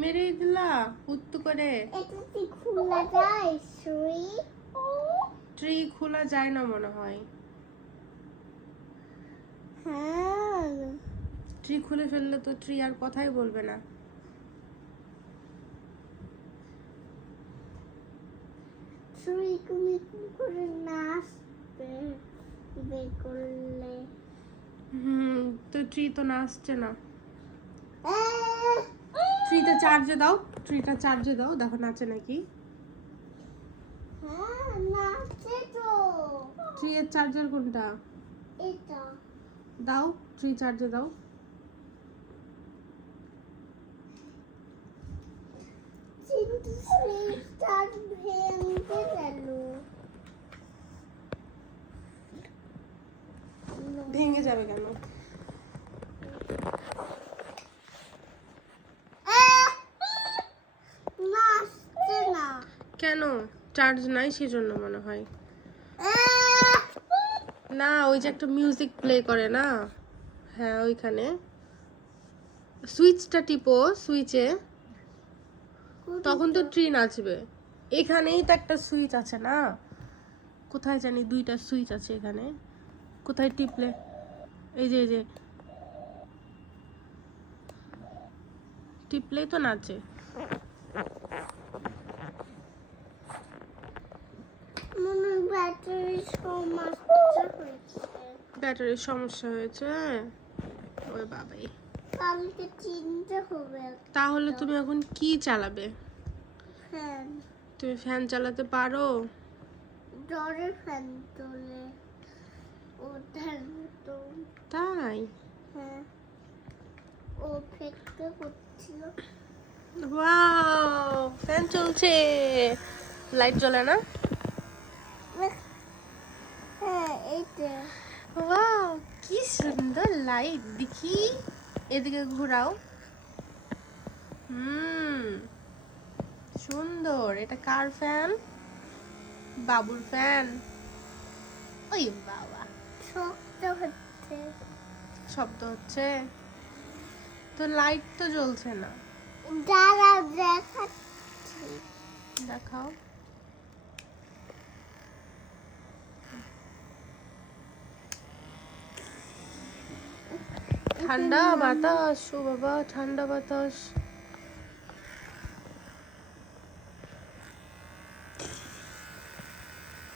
মেরে দিলা উত্তু করে। এটা কি খোলা যায়? ট্রি খোলা যায় না মনে হয়। হ্যাঁ, ট্রি খুলে ফেললে তো ট্রি আর কথাই বলবে না। ট্রি তুমি কি করে নাচবে বের করলে? তো ট্রি তো নাচছে না। ট্রিটা চার্জে দাও, ট্রিটা চার্জে দাও, দেখো নাচে নাকি। হ্যাঁ, নাচে তো। ট্রি এর চার্জার কোনটা? এটা দাও, ট্রি চার্জে দাও। কিন্তু সুইচটা ভেঙে গেল। ভেঙে যাবে কেন? নাচছে না কেন? চার্জ নাই সেজন্য মনে হয়। না, ওই যে একটা মিউজিক প্লে করে না, হ্যাঁ ওইখানে সুইচটা টিপো, সুইচে, তখন তো ট্রি নাচবে। এখানেই তো একটা সুইচ আছে না, কোথায় জানি দুইটা সুইচ আছে এখানে, কোথায় টিপলে, এই যে টিপলেই তো নাচে। মনে হয় ব্যাটারির সমস্যা হয়েছে। ব্যাটারির সমস্যা হয়েছে? ওই বাবাই, কালকে চিনতে হবে। তাহলে তুমি এখন কি চালাবে? ফ্যান, তুমি ফ্যান চালাতে পারো? জ্বরে ফ্যান তোলে ওঠার তো। তাই? হ্যাঁ, ও ফেকতে করছিল। ওয়াও, ফ্যান চলছে, লাইট জ্বলে না? হ্যাঁ, এইটা ওয়াও, কি সুন্দর লাইট, দেখি এদিকে ঘোরাও। সুন্দর। এটা কার ফ্যান? বাবুর ফ্যান। ওই বাবা, শক্ত হচ্ছে। শব্দ হচ্ছে তো, লাইট তো জ্বলছে না। দাঁড়াও দেখাচ্ছি। দেখাও। ঠান্ডা বাতাস, ও বাবা, ঠান্ডা বাতাস।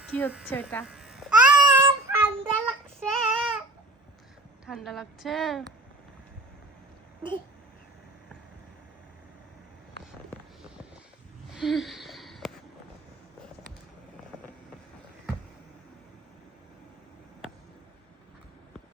কি হচ্ছে এটা? ঠান্ডা লাগছে। ঠান্ডা লাগছে?